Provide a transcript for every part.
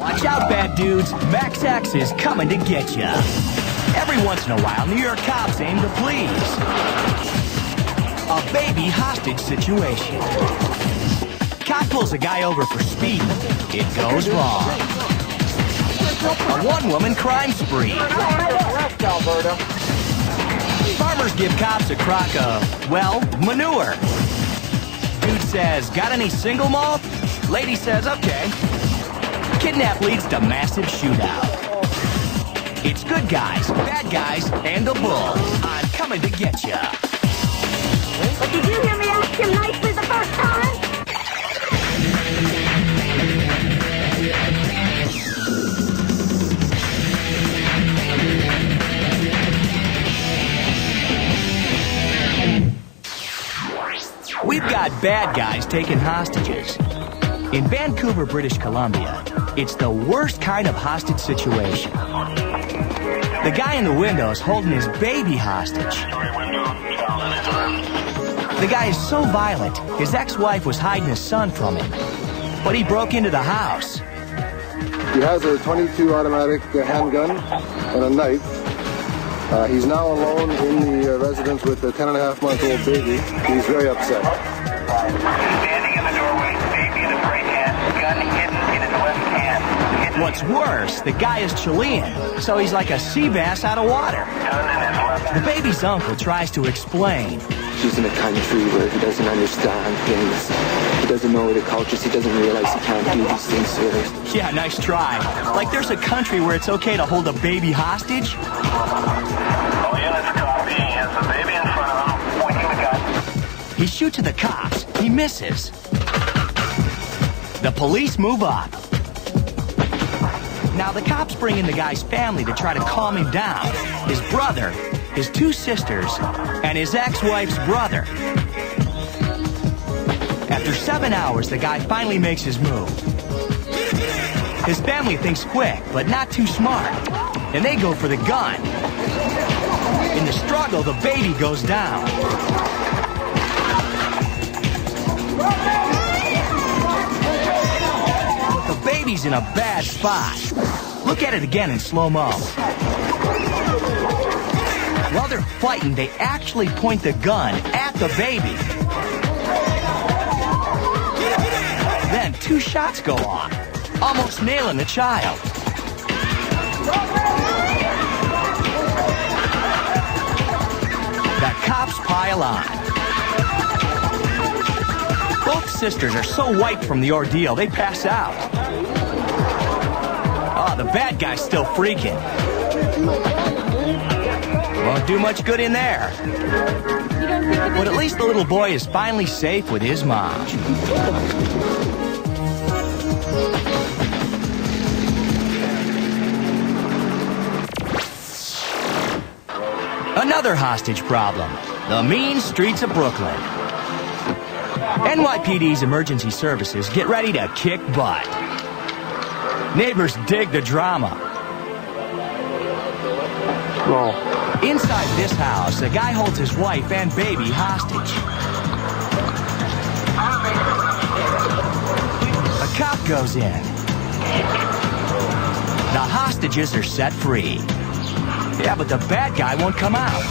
Watch out, bad dudes. Max X is coming to get ya. Every once in a while, New York cops aim to please. A baby hostage situation. Cop pulls a guy over for speeding. It goes wrong. A one-woman crime spree. Farmers give cops a crock of, well, manure. Dude says, got any single malt? Lady says, okay. Kidnap leads to massive shootout. It's good guys, bad guys, and the bull. I'm coming to get ya. But did you hear me ask him nicely the first time? We've got bad guys taking hostages. In Vancouver, British Columbia, it's the worst kind of hostage situation. The guy in the window is holding his baby hostage. The guy is so violent, his ex-wife was hiding his son from him. But he broke into the house. He has a .22 automatic handgun and a knife. He's now alone in the residence with a 10.5-month-old baby. He's very upset. Standing in the doorway, baby in his right hand, gun hidden in his left hand. What's worse, the guy is Chilean, so he's like a sea bass out of water. The baby's uncle tries to explain. He's in a country where he doesn't understand things. He doesn't know the cultures. He doesn't realize he can't do these things here. Yeah, nice try. Like there's a country where it's okay to hold a baby hostage? Oh, yeah, that's a copy. He has the baby in front of him, pointing the gun. He shoots at the cops. He misses. The police move up. Now the cops bring in the guy's family to try to calm him down. His brother, his two sisters, and his ex-wife's brother. After 7 hours, the guy finally makes his move. His family thinks quick, but not too smart, and they go for the gun. In the struggle, the baby goes down. But the baby's in a bad spot. Look at it again in slow-mo. While they're fighting, they actually point the gun at the baby. Then 2 shots go off, almost nailing the child. The cops pile on. Both sisters are so wiped from the ordeal, they pass out. Oh, the bad guy's still freaking. Won't do much good in there. But at least the little boy is finally safe with his mom. Another hostage problem. The mean streets of Brooklyn. NYPD's emergency services get ready to kick butt. Neighbors dig the drama. No. Inside this house, a guy holds his wife and baby hostage. A cop goes in. The hostages are set free. Yeah, but the bad guy won't come out.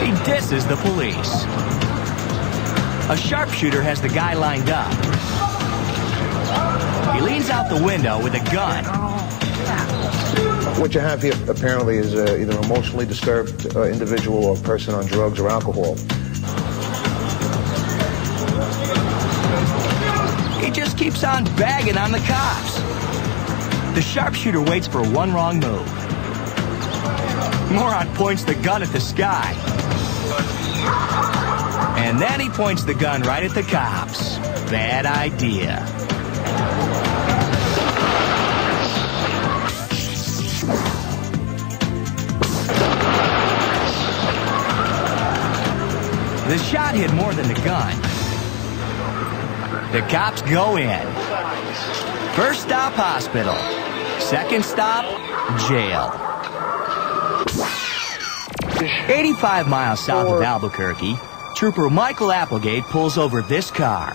He disses the police. A sharpshooter has the guy lined up. He leans out the window with a gun. What you have here apparently is either an emotionally disturbed individual or a person on drugs or alcohol. He just keeps on bagging on the cops. The sharpshooter waits for one wrong move. Moron points the gun at the sky. And then he points the gun right at the cops. Bad idea. The shot hit more than the gun. The cops go in. First stop, hospital. Second stop, jail. 85 miles south of Albuquerque, Trooper Michael Applegate pulls over this car.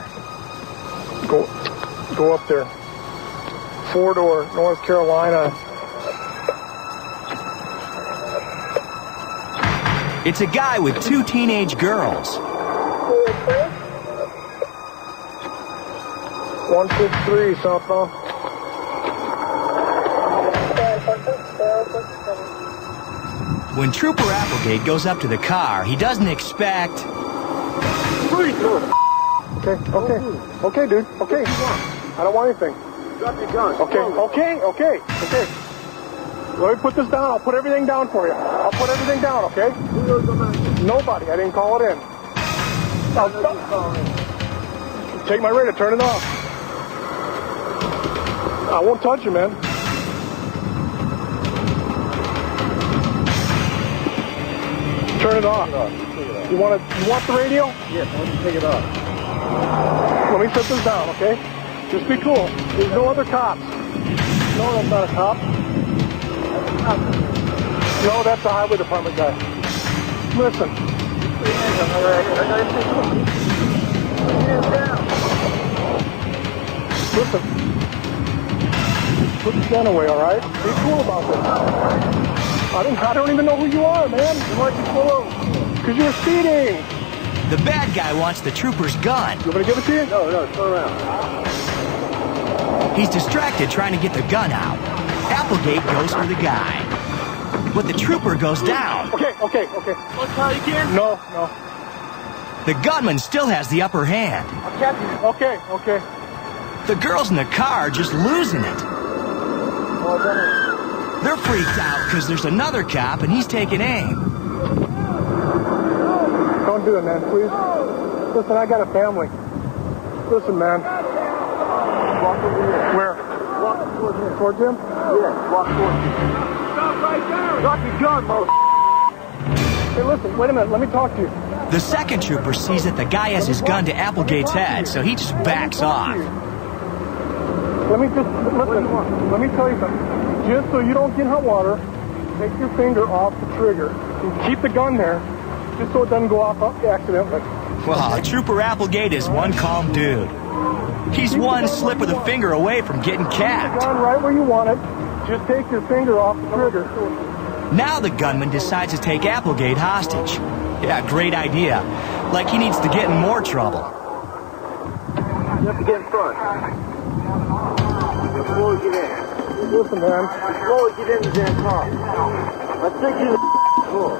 Go up there. 4-door, North Carolina. It's a guy with 2 teenage girls. 163 southbound. When Trooper Applegate goes up to the car, he doesn't expect... Okay, dude. Okay. I don't want anything. Drop your gun. Okay. Let me put this down. I'll put everything down for you. I'll put everything down, okay? Nobody. I didn't call it in. Take my radio. Turn it off. I won't touch you, man. Turn it off. You want the radio? Yes, I want you to take it off. Let me set this down, okay? Just be cool. There's no other cops. No, that's not a cop. No, that's a highway department guy. Listen. Listen. Put the gun away, all right? Be cool about this. I don't even know who you are, man. Why'd you pull over? Because you were speeding. The bad guy wants the trooper's gun. You want me to give it to you? No, turn around. He's distracted trying to get the gun out. Applegate goes for the guy. But the trooper goes down. Okay. Let's try it again? No. The gunman still has the upper hand. I'll catch you. Okay. The girls in the car are just losing it. They're freaked out because there's another cop and he's taking aim. Don't do it, man, please. Listen, I got a family. Listen, man. Walk over here. Where? Walk towards him. Towards him? Yeah, walk towards him. Stop right there! Drop your gun, mother. Hey, listen, wait a minute. Let me talk to you. The second trooper sees that the guy has his gun to Applegate's head, so he just backs off. Let me tell you something. Just so you don't get in hot water, take your finger off the trigger and keep the gun there, just so it doesn't go off accidentally. Wow, Trooper Applegate is one calm dude. He's one slip of the finger away from getting Keep the capped. gun right where you want it. Just take your finger off the trigger. Now the gunman decides to take Applegate hostage. Yeah, great idea. Like he needs to get in more trouble. You have to get in front. Before we get in. Listen, man. Before we get in the damn car. Let's take you to the door.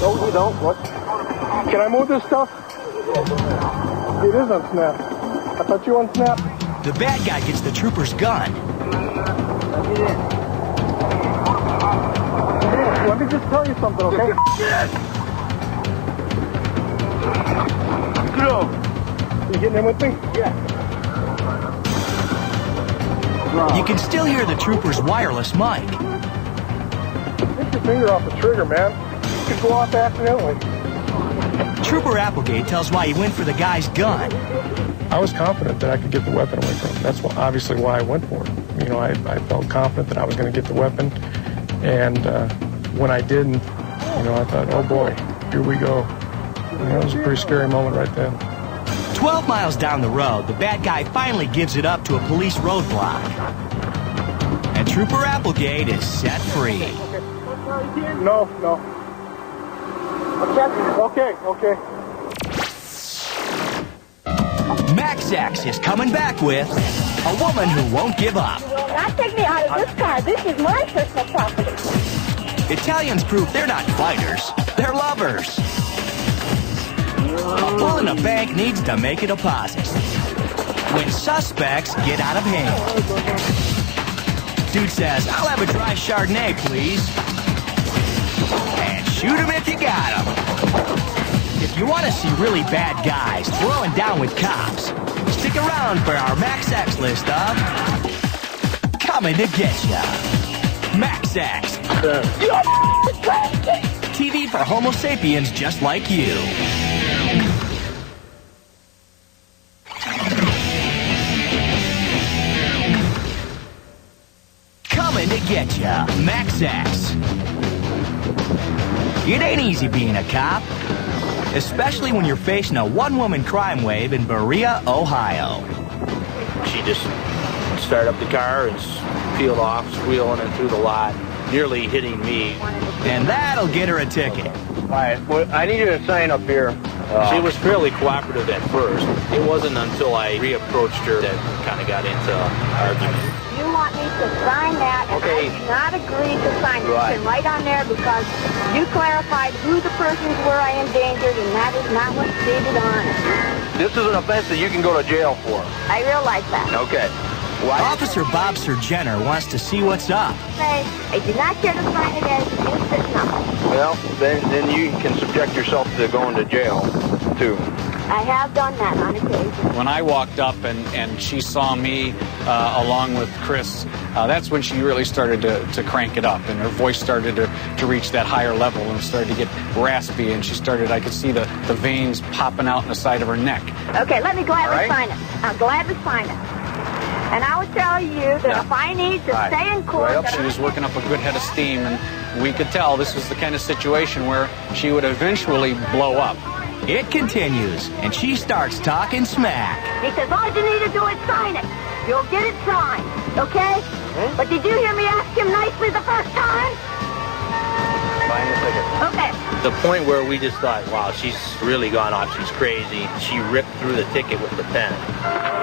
No, you don't. What? Can I move this stuff? It is unsnapped. I thought you unsnapped. The bad guy gets the trooper's gun. Now get in. Let me just tell you something, okay? Get over. You getting in with me? Yeah. You can still hear the trooper's wireless mic. Take your finger off the trigger, man. It could go off accidentally. Trooper Applegate tells why he went for the guy's gun. I was confident that I could get the weapon away from him. That's obviously why I went for it. You know, I felt confident that I was going to get the weapon. And when I didn't, you know, I thought, oh boy, here we go. You know, it was a pretty scary moment right then. 12 miles down the road, the bad guy finally gives it up to a police roadblock. And Trooper Applegate is set free. No. Okay. Max X is coming back with a woman who won't give up. You will not take me out of this car. This is my personal property. Italians prove they're not fighters, they're lovers. A bull in a bank needs to make a deposit when suspects get out of hand. Dude says, I'll have a dry Chardonnay, please. And shoot him if you got him. If you want to see really bad guys throwing down with cops, stick around for our Max X list of Coming to Getcha. Max X. TV for Homo sapiens just like you. Coming to Getcha. Max X. It ain't easy being a cop, especially when you're facing a one-woman crime wave in Berea, Ohio. She just started up the car and peeled off, squealing and through the lot, nearly hitting me. And that'll get her a ticket. All right, well, I need you to sign up here. She was fairly cooperative at first. It wasn't until I reapproached her that we kind of got into argument. You want me to sign that, and Okay. I do not agree to sign it. Right. You can write on there because you clarified who the persons were I endangered, and that is not what's stated on it. This is an offense that you can go to jail for. I realize that. Okay. Why? Officer Bob Surgener wants to see what's up. Say, I do not care to sign it as instant nothing. Well, then you can subject yourself to going to jail, too. I have done that on occasion. When I walked up and she saw me along with Chris, that's when she really started to crank it up, and her voice started to reach that higher level and started to get raspy, and I could see the veins popping out in the side of her neck. Okay, let me gladly sign it. I'll gladly sign it. And I will tell you that if I need to stay in court... She was working up a good head of steam, and we could tell this was the kind of situation where she would eventually blow up. It continues, and she starts talking smack. He says, all you need to do is sign it. You'll get it signed, okay? But did you hear me ask him nicely the first time? Sign the ticket. Okay. The point where we just thought, wow, she's really gone off, she's crazy. She ripped through the ticket with the pen.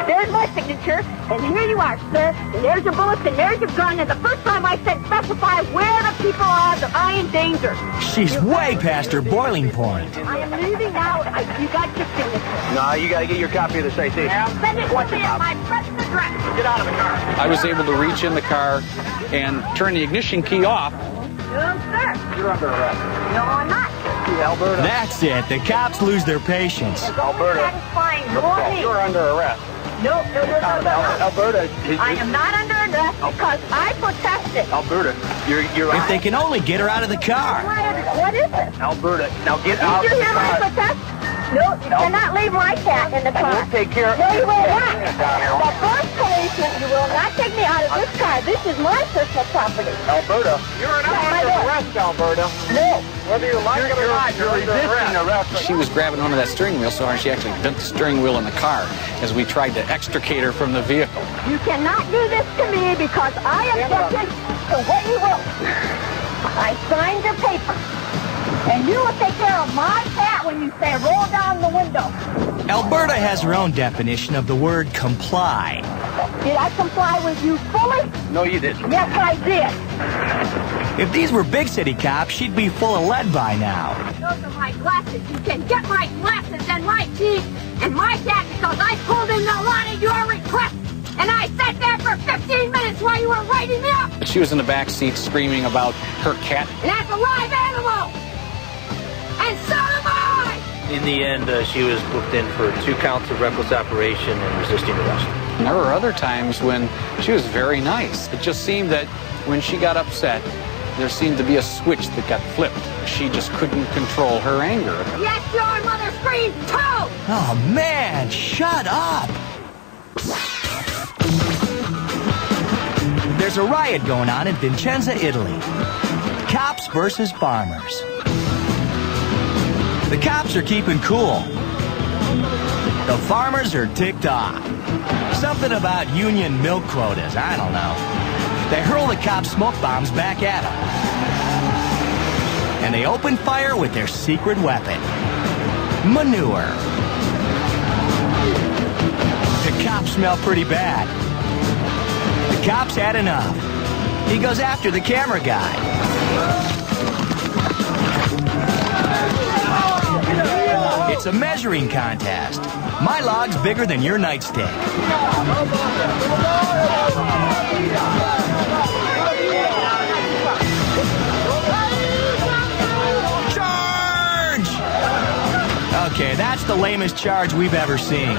There's my signature, and here you are, sir. And there's your bullets, and there's your gun. And the first time I said specify where the people are that I endanger. She's way past her boiling point. I am leaving now. You got your signature. No, you got to get your copy of the citation. Send it to me at my present address. Get out of the car. I was able to reach in the car and turn the ignition key off. No, sir. You're under arrest. No, I'm not. Alberta. That's it. The cops lose their patience. Alberta. Satisfying your needs. You're under arrest. No. Alberta. I am not under arrest because I protested. Alberta. You're If they can only get her out of the car. What is it? Alberta. Now get out Did of you the hear my car. protest? No, you cannot leave my cat in the car. We'll take care of No, you will not. down The first policeman, you will not take me out of this car. This is my personal property. Alberta. You're under arrest, Alberta. No. Whether you like it or not, you're resisting arrest. She was grabbing onto that steering wheel so hard she actually bent the steering wheel in the car as we tried to extricate her from the vehicle. You cannot do this to me because I objected to what you wrote. I signed your paper. And you will take care of my cat when you say roll down the window. Alberta has her own definition of the word comply. Did I comply with you fully? No, you didn't. Yes, I did. If these were big city cops, she'd be full of lead by now. Those are my glasses. You can get my glasses and my teeth and my cat because I pulled in a lot of your requests. And I sat there for 15 minutes while you were writing me up. She was in the back seat screaming about her cat. And that's a live animal. And so am I. In the end, she was booked in for 2 counts of reckless operation and resisting arrest. And there were other times when she was very nice. It just seemed that when she got upset, there seemed to be a switch that got flipped. She just couldn't control her anger. Yes, your mother screamed too. Oh, man, shut up. There's a riot going on in Vicenza, Italy. Cops versus farmers. The cops are keeping cool. The farmers are ticked off. Something about union milk quotas, I don't know. They hurl the cops' smoke bombs back at them. And they open fire with their secret weapon. Manure. The cops smell pretty bad. The cops had enough. He goes after the camera guy. It's a measuring contest. My log's bigger than your nightstick. Charge! Okay, that's the lamest charge we've ever seen.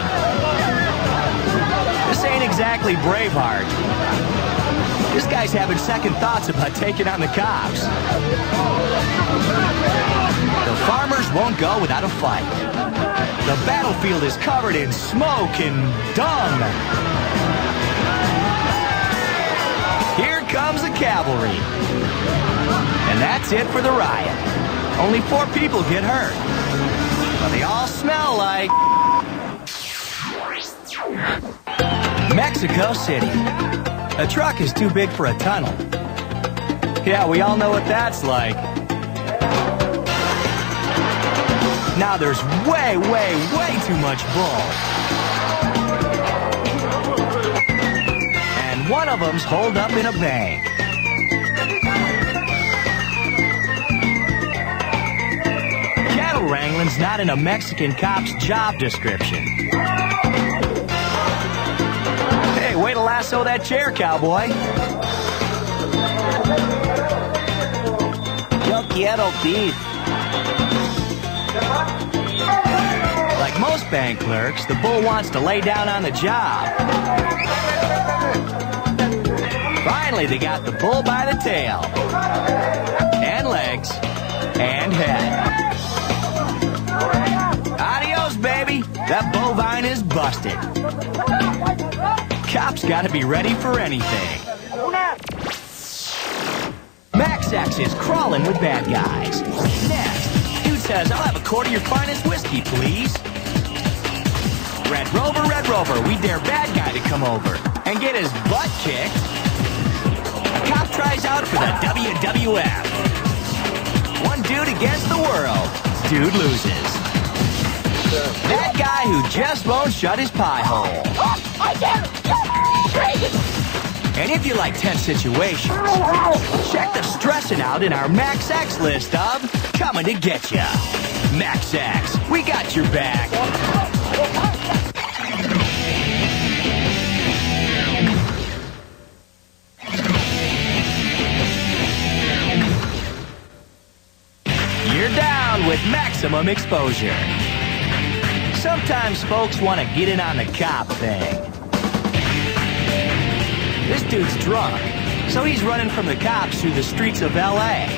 This ain't exactly Braveheart. This guy's having second thoughts about taking on the cops. The farmers won't go without a fight. The battlefield is covered in smoke and dung. Here comes the cavalry. And that's it for the riot. Only 4 people get hurt. But they all smell like... Mexico City. A truck is too big for a tunnel. Yeah, we all know what that's like. Now there's way, way, way too much bull. And one of them's holed up in a bank. Cattle wrangling's not in a Mexican cop's job description. Hey, way to lasso that chair, cowboy. Yo quiero beef. Like most bank clerks, the bull wants to lay down on the job. Finally, they got the bull by the tail. And legs. And head. Adios, baby. That bovine is busted. Cops gotta be ready for anything. Max X is crawling with bad guys. Next, dude says, I'll have a quart of your finest whiskey, please. Red Rover, we dare bad guy to come over and get his butt kicked. A cop tries out for the WWF. One dude against the world. Dude loses. That guy who just won't shut his pie hole. I get it! And if you like tense situations, check the stressing out in our Max X list of Coming to Getcha. Max X, we got your back. You're down with maximum exposure. Sometimes folks want to get in on the cop thing. This dude's drunk, so he's running from the cops through the streets of L.A.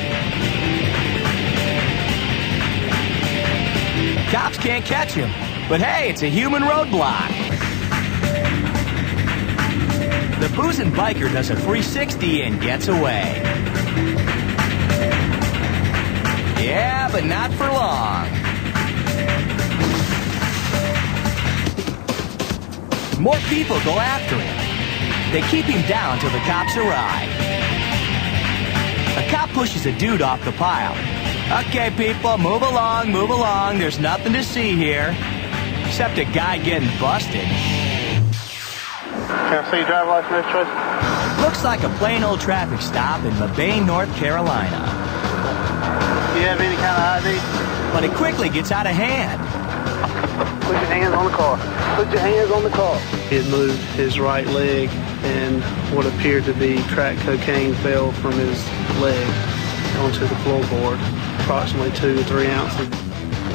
Cops can't catch him, but hey, it's a human roadblock. The boozing biker does a 360 and gets away. Yeah, but not for long. More people go after him. They keep him down till the cops arrive. A cop pushes a dude off the pile. Okay, people, move along, move along. There's nothing to see here. Except a guy getting busted. Can I see your driver's license, Tracy? Looks like a plain old traffic stop in Mabane, North Carolina. Do you have any kind of ID? But it quickly gets out of hand. Put your hands on the car. Put your hands on the car. He had moved his right leg, and what appeared to be crack cocaine fell from his leg onto the floorboard, approximately 2 to 3 ounces.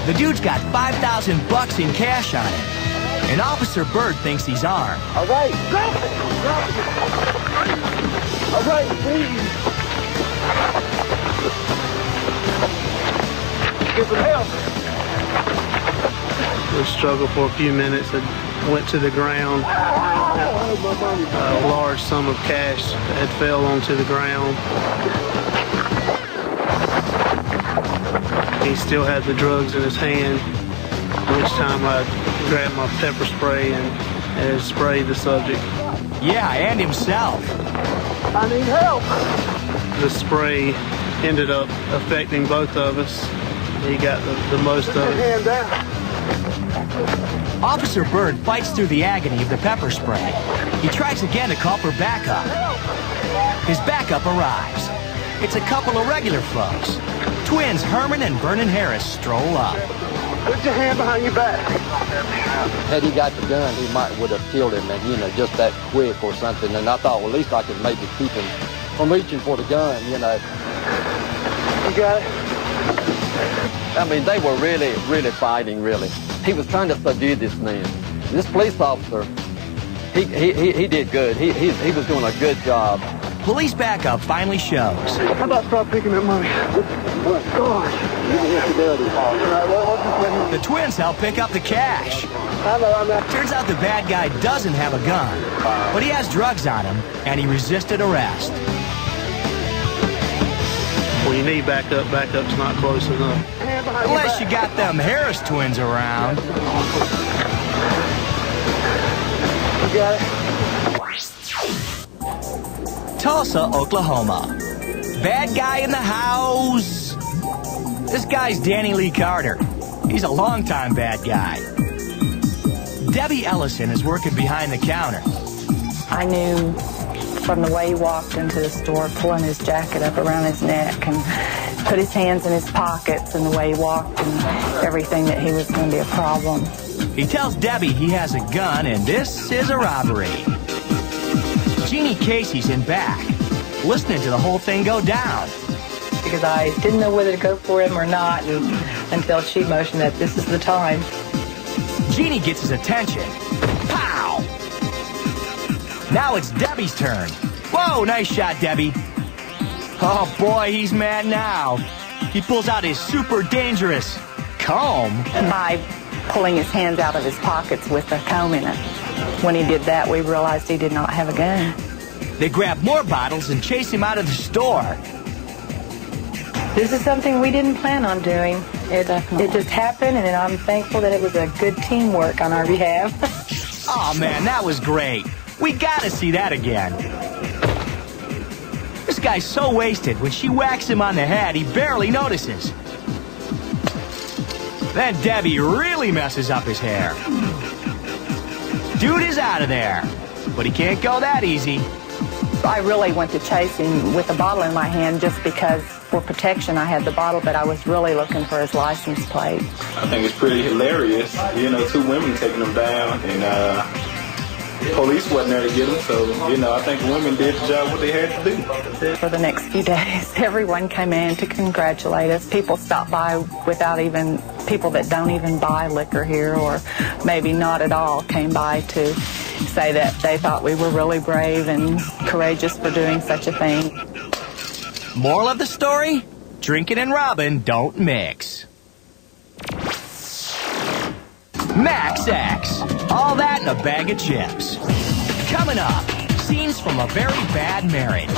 The dude's got $5,000 in cash on him, and Officer Bird thinks he's armed. All right, drop it. Drop it. All right, please. Get some help. We struggled for a few minutes and went to the ground. A large sum of cash had fell onto the ground. He still had the drugs in his hand, at which time I grabbed my pepper spray and sprayed the subject. Yeah, and himself. I need help. The spray ended up affecting both of us. He got the most of it. Hand down. Officer Bird fights through the agony of the pepper spray. He tries again to call for backup. His backup arrives. It's a couple of regular folks. Twins Herman and Vernon Harris stroll up. Put your hand behind your back. Had he got the gun, he would have killed him, and, you know, just that quick or something. And I thought, well, at least I could maybe keep him from reaching for the gun, you know. You got it? I mean, they were really, really fighting, really. He was trying to subdue this man. This police officer, he did good. He was doing a good job. Police backup finally shows. How about start picking up money? Gosh. The twins help pick up the cash. Turns out the bad guy doesn't have a gun, but he has drugs on him, and he resisted arrest. When you need backup, backup's not close enough. Unless you got them Harris twins around. You got it? Tulsa, Oklahoma. Bad guy in the house. This guy's Danny Lee Carter. He's a longtime bad guy. Debbie Ellison is working behind the counter. I knew from the way he walked into the store, pulling his jacket up around his neck and put his hands in his pockets, and the way he walked and everything, that he was going to be a problem. He tells Debbie he has a gun, and this is a robbery. Jeannie Casey's in back, listening to the whole thing go down. Because I didn't know whether to go for him or not until she motioned that this is the time. Jeannie gets his attention. Pow! Now it's Debbie's turn. Whoa, nice shot, Debbie. Oh, boy, he's mad now. He pulls out his super dangerous comb. By pulling his hands out of his pockets with a comb in it. When he did that, we realized he did not have a gun. They grab more bottles and chase him out of the store. This is something we didn't plan on doing. It just happened, and I'm thankful that it was a good teamwork on our behalf. Oh, man, that was great. We gotta see that again. This guy's so wasted, when she whacks him on the head, he barely notices. Then Debbie really messes up his hair. Dude is out of there, but he can't go that easy. I really went to chase him with a bottle in my hand just because, for protection, I had the bottle, but I was really looking for his license plate. I think it's pretty hilarious, you know, two women taking him down, and police wasn't there to get him, so, you know, I think women did the job what they had to do. For the next few days, everyone came in to congratulate us. People stopped by without even, people that don't even buy liquor here, or maybe not at all, came by to say that they thought we were really brave and courageous for doing such a thing. Moral of the story? Drinking and robbing don't mix. Max X. All that in a bag of chips. Coming up, scenes from a very bad marriage.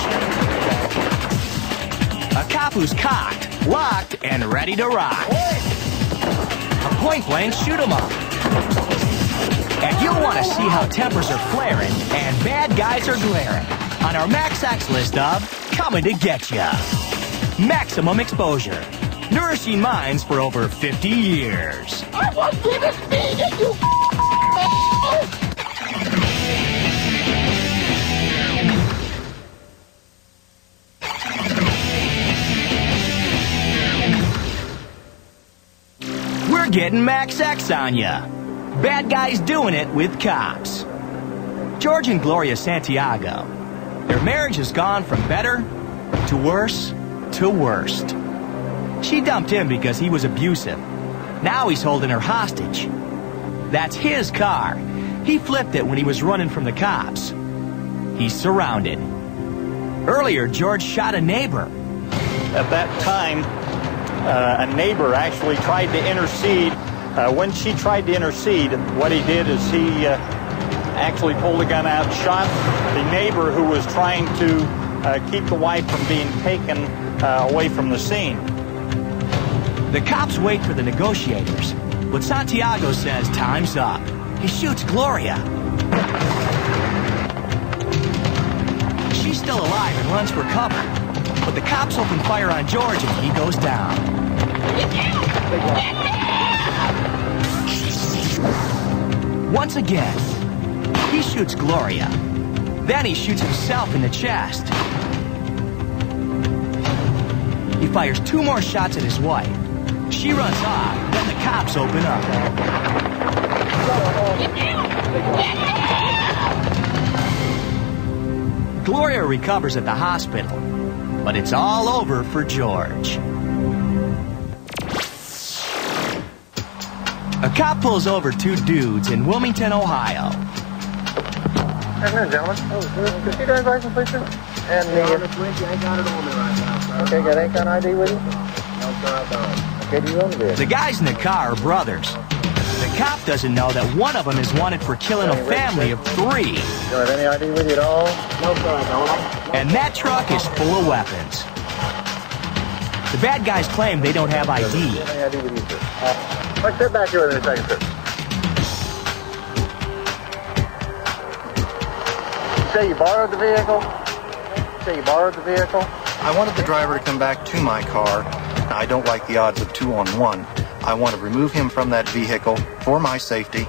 A cop who's cocked, locked, and ready to rock. A point-blank shoot-'em-up. And you'll want to see how tempers are flaring and bad guys are glaring on our Max X list of Coming to Getcha. Maximum exposure. Nourishing minds for over 50 years. I was giving speed and you We're getting Max X on ya. Bad guys doing it with cops. George and Gloria Santiago. Their marriage has gone from better to worse to worst. She dumped him because he was abusive. Now he's holding her hostage. That's his car. He flipped it when he was running from the cops. He's surrounded. Earlier, George shot a neighbor. At that time, a neighbor actually tried to intercede. When she tried to intercede, what he did is he actually pulled the gun out and shot the neighbor who was trying to keep the wife from being taken away from the scene. The cops wait for the negotiators, but Santiago says time's up. He shoots Gloria. She's still alive and runs for cover, but the cops open fire on George and he goes down. Once again, he shoots Gloria. Then he shoots himself in the chest. He fires 2 more shots at his wife. She runs off, then the cops open up. Gloria recovers at the hospital, but it's all over for George. A cop pulls over 2 dudes in Wilmington, Ohio. Afternoon, gentlemen. Oh, can you driver's license, please, sir? And the... I ain't got it on me right now, sir. Okay, got any kind of ID with you? No, sir, I don't. Okay, do you own the vehicle? The guys in the car are brothers. The cop doesn't know that one of them is wanted for killing a family of 3. Do you have any ID with you at all? No, sir, I don't. And that truck is full of weapons. The bad guys claim they don't have ID. Do you have any ID with you, sir? Let's sit back here with me a second, sir. You say you borrowed the vehicle? say you borrowed the vehicle? I wanted the driver to come back to my car. Now, I don't like the odds of 2-on-1. I want to remove him from that vehicle for my safety.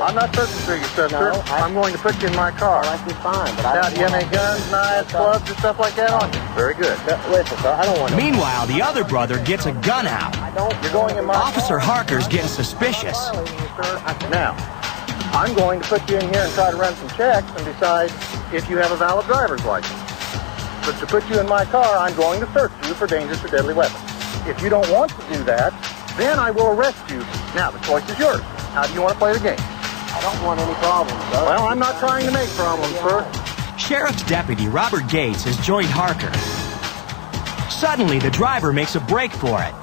I'm not searching for your stuff, sir. I'm going to put you in my car. I can fine, but Now, do you have any guns, knives, clubs, and stuff like that on you? Very good. Listen, sir, I don't want to... Meanwhile, the other brother gets a gun out. You're going in my Officer car. Harker's getting suspicious. Now, I'm going to put you in here and try to run some checks and decide if you have a valid driver's license. But to put you in my car, I'm going to search you for dangerous or deadly weapons. If you don't want to do that, then I will arrest you. Now, the choice is yours. How do you want to play the game? I don't want any problems, sir. Well, I'm not trying to make problems, sir. Sheriff's deputy Robert Gates has joined Harker. Suddenly, the driver makes a break for it.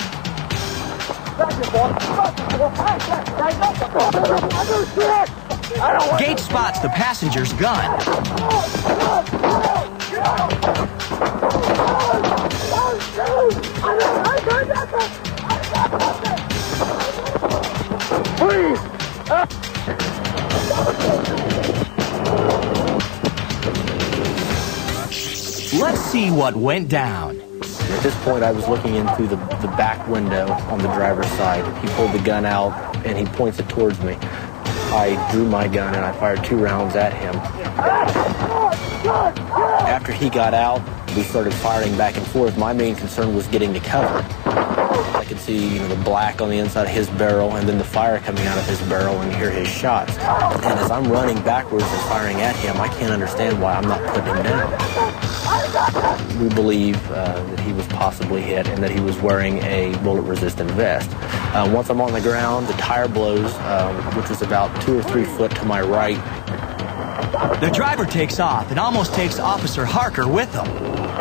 Gates spots the passenger's gun. Please! Let's see what went down. At this point, I was looking in through the back window on the driver's side. He pulled the gun out, and he points it towards me. I drew my gun, and I fired 2 rounds at him. After he got out, we started firing back and forth. My main concern was getting to cover. I could see, the black on the inside of his barrel, and then the fire coming out of his barrel, and hear his shots. And as I'm running backwards and firing at him, I can't understand why I'm not putting him down. We believe that he was possibly hit and that he was wearing a bullet-resistant vest. Once I'm on the ground, the tire blows, which was about 2 or 3 foot to my right. The driver takes off and almost takes Officer Harker with him.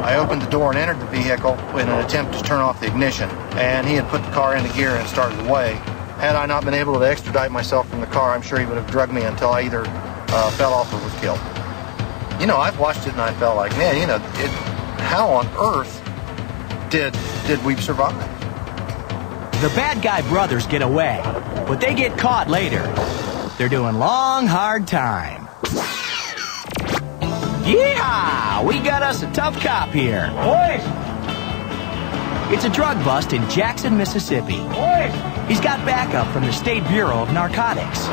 I opened the door and entered the vehicle in an attempt to turn off the ignition, and he had put the car into gear and started away. Had I not been able to extradite myself from the car, I'm sure he would have drugged me until I either fell off or was killed. I've watched it and I felt like, man, how on earth did we survive? The bad guy brothers get away, but they get caught later. They're doing long, hard time. Yeehaw! We got us a tough cop here. Boys! It's a drug bust in Jackson, Mississippi. Boys! He's got backup from the State Bureau of Narcotics.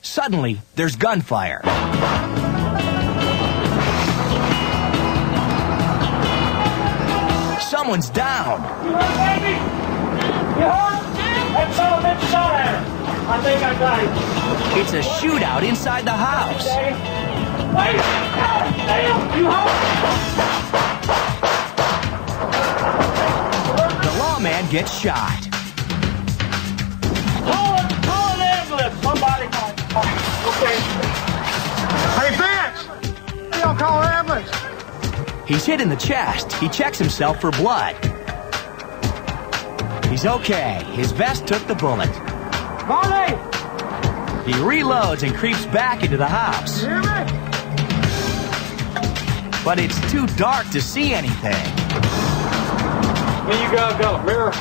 Suddenly, there's gunfire. Someone's down. You hurt, baby? You hurt? That son of a bitch shot at her. I think I got him. It's a shootout inside the house. Wait! Damn! You hurt? The lawman gets shot. Call an ambulance. Somebody. Okay. Hey, Vince! Hey, don't call an ambulance. He's hit in the chest. He checks himself for blood. He's okay. His vest took the bullet. Marley! He reloads and creeps back into the house. You hear me? But it's too dark to see anything. Here you go, mirror.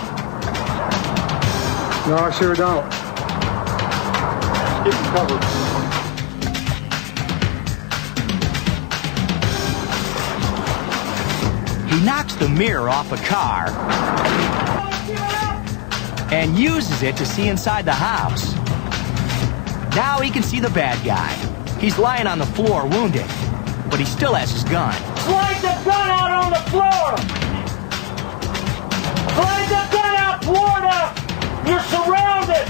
No, I sure don't. Get some cover. He knocks the mirror off a car and uses it to see inside the house. Now he can see the bad guy. He's lying on the floor, wounded, but he still has his gun. Slide the gun out on the floor! Slide the gun out, Florida! You're surrounded!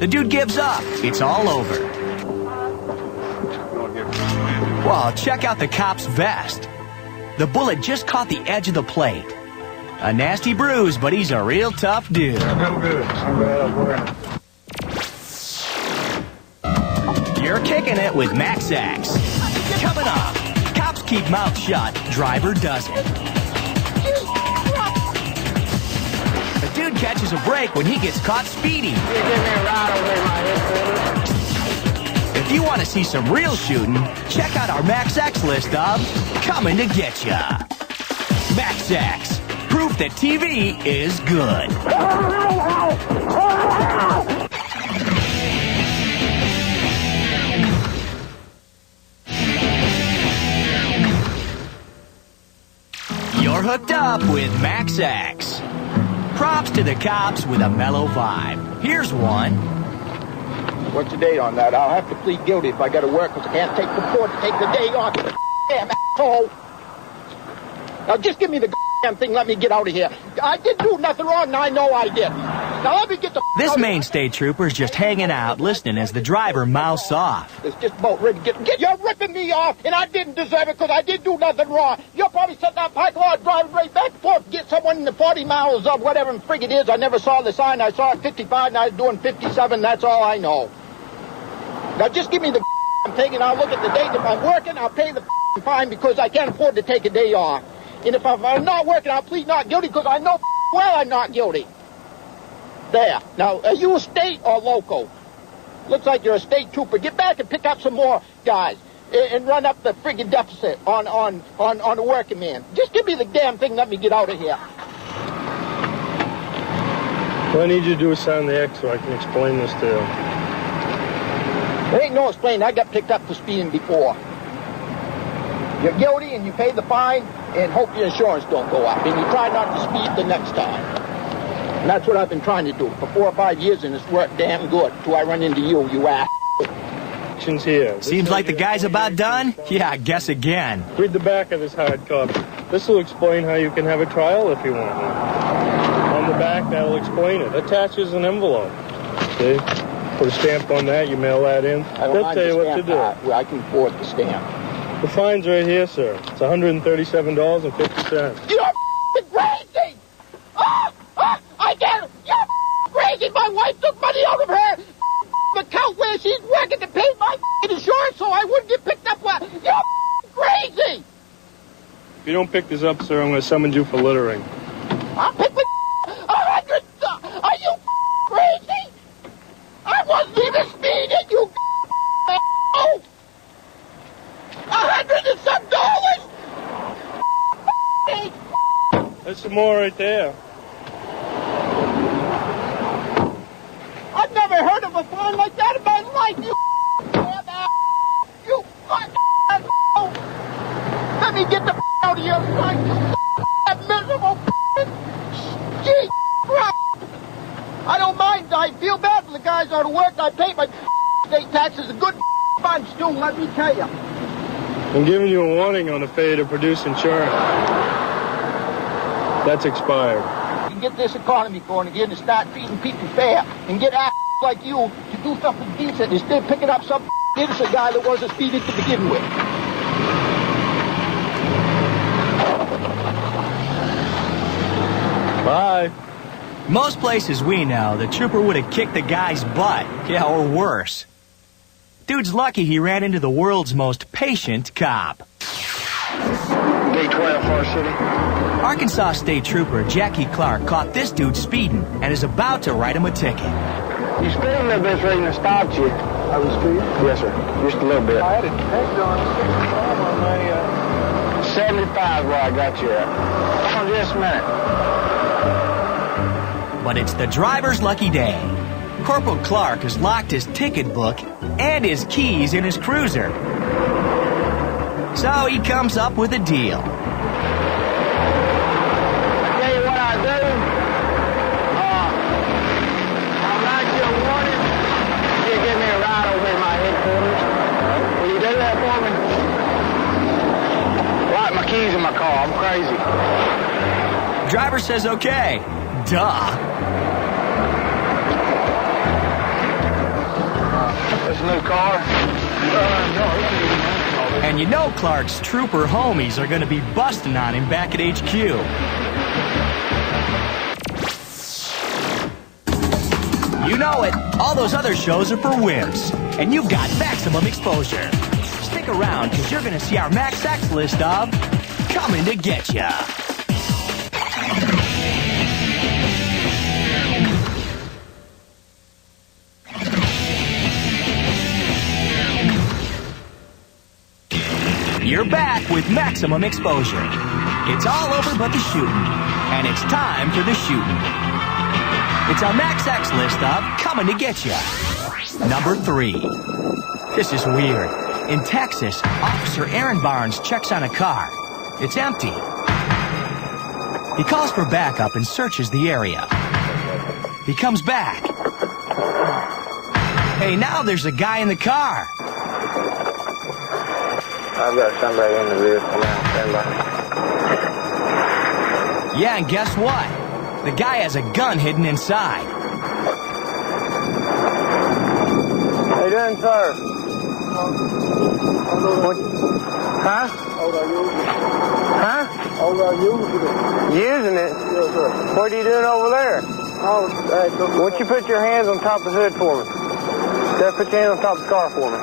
The dude gives up. It's all over. Well, check out the cop's vest. The bullet just caught the edge of the plate. A nasty bruise, but he's a real tough dude. No good. I'm glad I'm wearing it. You're kicking it with Max X. Coming up, cops keep mouth shut, driver doesn't. The dude catches a break when he gets caught speeding. If you want to see some real shooting, check out our Max X list of Coming to Getcha. Max X, proof that TV is good. You're hooked up with Max X. Props to the cops with a mellow vibe. Here's one. What's the date on that? I'll have to plead guilty if I got to work because I can't take the court to take the day off. Damn asshole. Now just give me the damn thing. Let me get out of here. I didn't do nothing wrong, and I know I did. Now let me get the... This Maine State Trooper's just hanging out, listening as the driver mouths off. It's just about ready to get... You're ripping me off, and I didn't deserve it because I didn't do nothing wrong. You're probably sitting down parking lot driving right back and forth to get someone in the 40 miles of whatever frig it is. I never saw the sign. I saw it 55, and I was doing 57. That's all I know. Now just give me the thing, and I'll look at the date. If I'm working, I'll pay the fine because I can't afford to take a day off. And if I'm not working, I'll plead not guilty because I know well I'm not guilty. There. Now, are you a state or local? Looks like you're a state trooper. Get back and pick up some more guys and run up the friggin' deficit on the working man. Just give me the damn thing and let me get out of here. What I need you to do is sign the X so I can explain this to you. There ain't no explaining. I got picked up for speeding before. You're guilty and you pay the fine and hope your insurance don't go up. And you try not to speed the next time. And that's what I've been trying to do for 4 or 5 years, and it's worked damn good till I run into you ass. Here. Seems like the guy's about done? Yeah, I guess again. Read the back of this hard copy. This will explain how you can have a trial if you want one. On the back, that'll explain it. Attaches an envelope. See? Put a stamp on that, you mail that in. They'll tell you what to do. I can afford the stamp. The fine's right here, sir. It's $137.50. You're crazy! I can't! You're crazy! My wife took money out of her account where she's working to pay my insurance so I wouldn't get picked up. You're crazy! If you don't pick this up, sir, I'm going to summon you for littering. I'll pick the 100. Are you crazy? I wasn't even speeding, you oh! $100 and some dollars! There's some more right there. I've never heard of a fine like that in my life, you damn ass! You fucking asshole! Let me get the out of here, that miserable gee, crap! I don't mind. I feel bad for the guys out of work. I pay my state taxes a good bunch, too, let me tell you. I'm giving you a warning on the failure to produce insurance. That's expired. You can get this economy going again and start treating people fair and get ass like you to do something decent instead of picking up some innocent guy that wasn't speeding to begin with. Bye. Most places we know, the trooper would have kicked the guy's butt. Yeah, or worse. Dude's lucky he ran into the world's most patient cop. Day 12, Forest City. Arkansas State Trooper Jackie Clark caught this dude speeding and is about to write him a ticket. You speeding a little bit, so I stopped you. I was speeding? Yes, sir. Just a little bit. I had a text on 75 where I got you at. Hold on just a minute. But it's the driver's lucky day. Corporal Clark has locked his ticket book and his keys in his cruiser. So he comes up with a deal. I tell you what I do. I'll write you a warning. You give me a ride over in my headquarters. Will you do that for me? Lock my keys in my car. I'm crazy. Driver says okay. Duh. It's a new car? No. And you know Clark's trooper homies are going to be busting on him back at HQ. You know it. All those other shows are for wimps. And you've got maximum exposure. Stick around, because you're going to see our Max X list of Coming to Getcha. You're back with maximum exposure. It's all over but the shooting. And it's time for the shooting. It's our Max X list of Coming to Getcha. Number 3. This is weird. In Texas, Officer Aaron Barnes checks on a car. It's empty. He calls for backup and searches the area. He comes back. Hey, now there's a guy in the car. I've got somebody in the vehicle now. Stand by. Yeah, and guess what? The guy has a gun hidden inside. How you doing, sir? What? Huh? Huh? Using it? Yes, sir. What are you doing over there? Why don't you put your hands on top of the hood for me? Just put your hands on top of the car for me.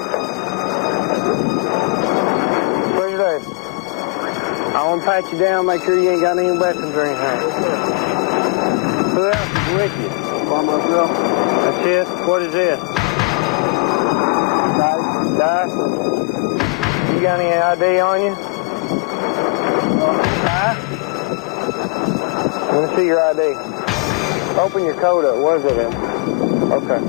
What's your name? I want to pat you down, make sure you ain't got any weapons or anything. Who else is with you? By myself. That's it? What is this? Dice. You got any ID on you? Huh? Let me see your ID. Open your coat up. What is it in? Okay.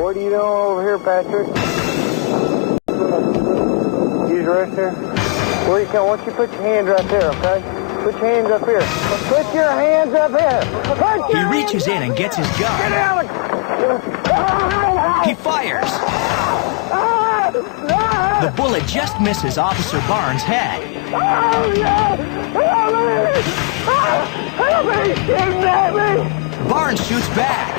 What are you doing over here, Patrick? Use the rest here? Where you come? Why don't you put your hands right there, okay? Put your hands up here. Put your hands up here. He reaches in and gets his gun. Get out! He fires. The bullet just misses Officer Barnes' head. Barnes shoots back.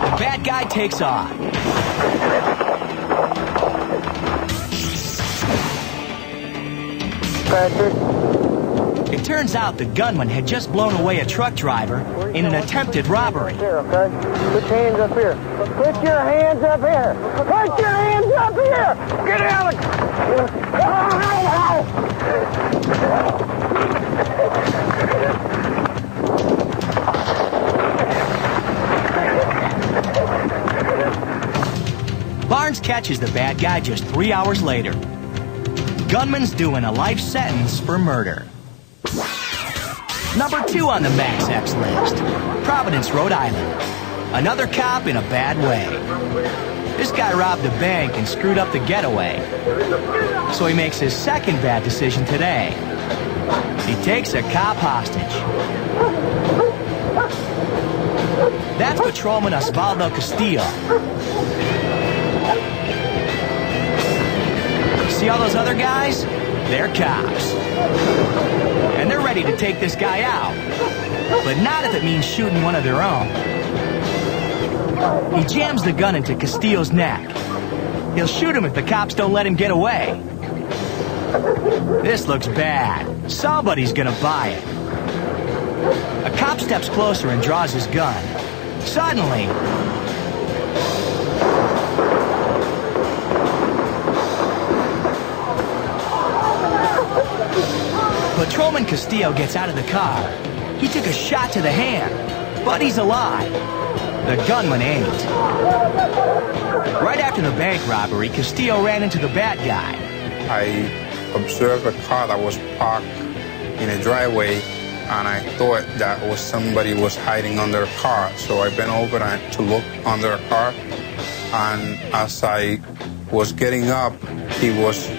The bad guy takes off. Patrick? It turns out the gunman had just blown away a truck driver in an attempted robbery. Here, okay? Put your hands up here. Put your hands up here. Put your hands up here. Get out of Barnes catches the bad guy just 3 hours later. Gunman's doing a life sentence for murder. Number 2 on the Max X list, Providence, Rhode Island. Another cop in a bad way. This guy robbed a bank and screwed up the getaway. So he makes his second bad decision today. He takes a cop hostage. That's Patrolman Osvaldo Castillo. See all those other guys? They're cops. And they're ready to take this guy out. But not if it means shooting one of their own. He jams the gun into Castillo's neck. He'll shoot him if the cops don't let him get away. This looks bad. Somebody's gonna buy it. A cop steps closer and draws his gun. Suddenly, Patrolman Castillo gets out of the car. He took a shot to the hand, but he's alive. The gunman ain't. Right after the bank robbery, Castillo ran into the bad guy. I observed a car that was parked in a driveway, and I thought that was somebody was hiding under a car. So I bent over to look under a car, and as I was getting up, he was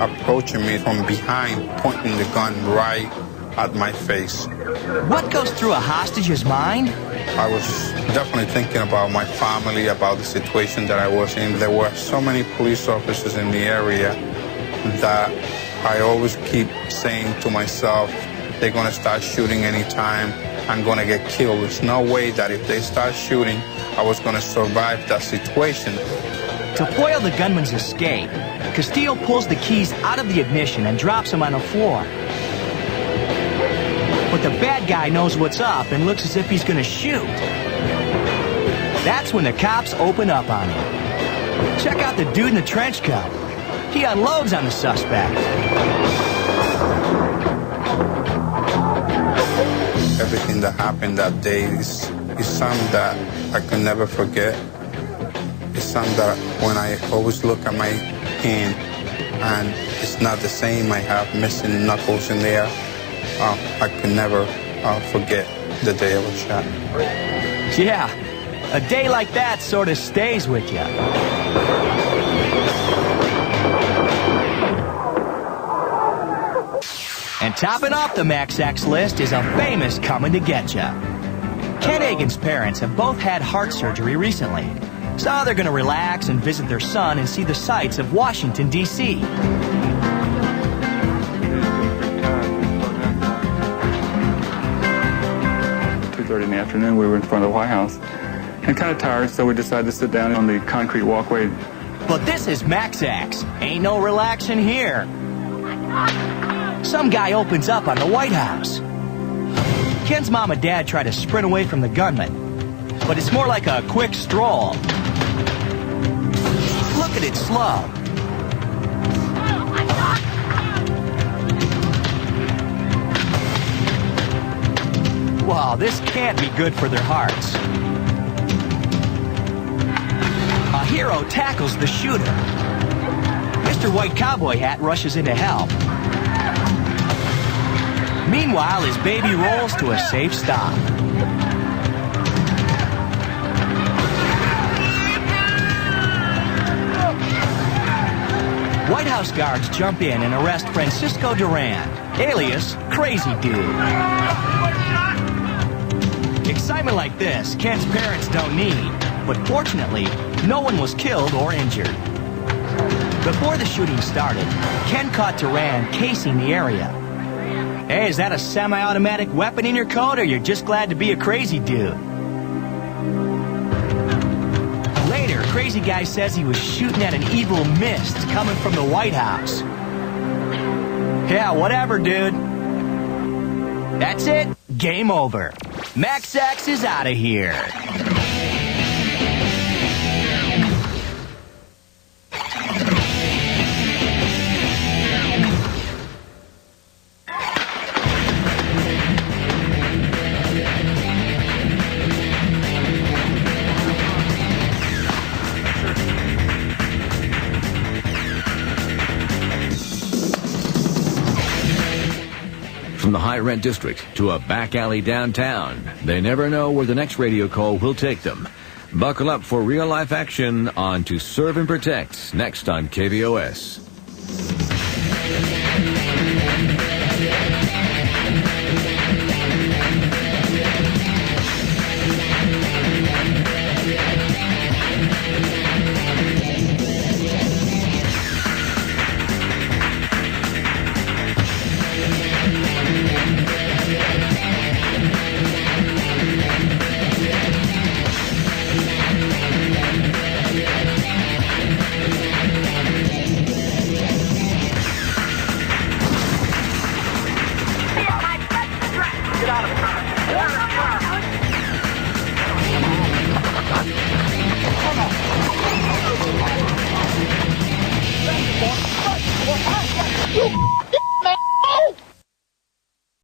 approaching me from behind, pointing the gun right at my face. What goes through a hostage's mind? I was definitely thinking about my family, about the situation that I was in. There were so many police officers in the area that I always keep saying to myself, they're going to start shooting anytime. I'm going to get killed. There's no way that if they start shooting, I was going to survive that situation. To foil the gunman's escape, Castillo pulls the keys out of the ignition and drops them on the floor. But the bad guy knows what's up and looks as if he's gonna shoot. That's when the cops open up on him. Check out the dude in the trench coat. He unloads on the suspect. Everything that happened that day is something that I could never forget. It's something that when I always look at my hand and it's not the same, I have missing knuckles in there. I could never forget the day I was shot. Yeah, a day like that sort of stays with you. And topping off the Max X list is a famous Comin to Getcha. Ken Hagen's parents have both had heart surgery recently, so they're going to relax and visit their son and see the sights of Washington, D.C. 2:30 in the afternoon, we were in front of the Whitehouse and kind of tired, so we decided to sit down on the concrete walkway. But this is Max X. Ain't no relaxing here. Some guy opens up on the White House. Ken's mom and dad try to sprint away from the gunman, but it's more like a quick stroll. Look at it slow. Wow, this can't be good for their hearts. A hero tackles the shooter. Mr. White Cowboy Hat rushes in to help. Meanwhile, his baby rolls to a safe stop. White House guards jump in and arrest Francisco Duran, alias Crazy Dude. Excitement like this, Ken's parents don't need, but fortunately, no one was killed or injured. Before the shooting started, Ken caught Duran casing the area. Hey, is that a semi-automatic weapon in your coat, or you're just glad to be a crazy dude? Later, Crazy Guy says he was shooting at an evil mist coming from the White House. Yeah, whatever, dude. That's it. Game over. Max X is out of here. From the high-rent district to a back alley downtown, they never know where the next radio call will take them. Buckle up for real-life action on To Serve and Protect, next on KVOS.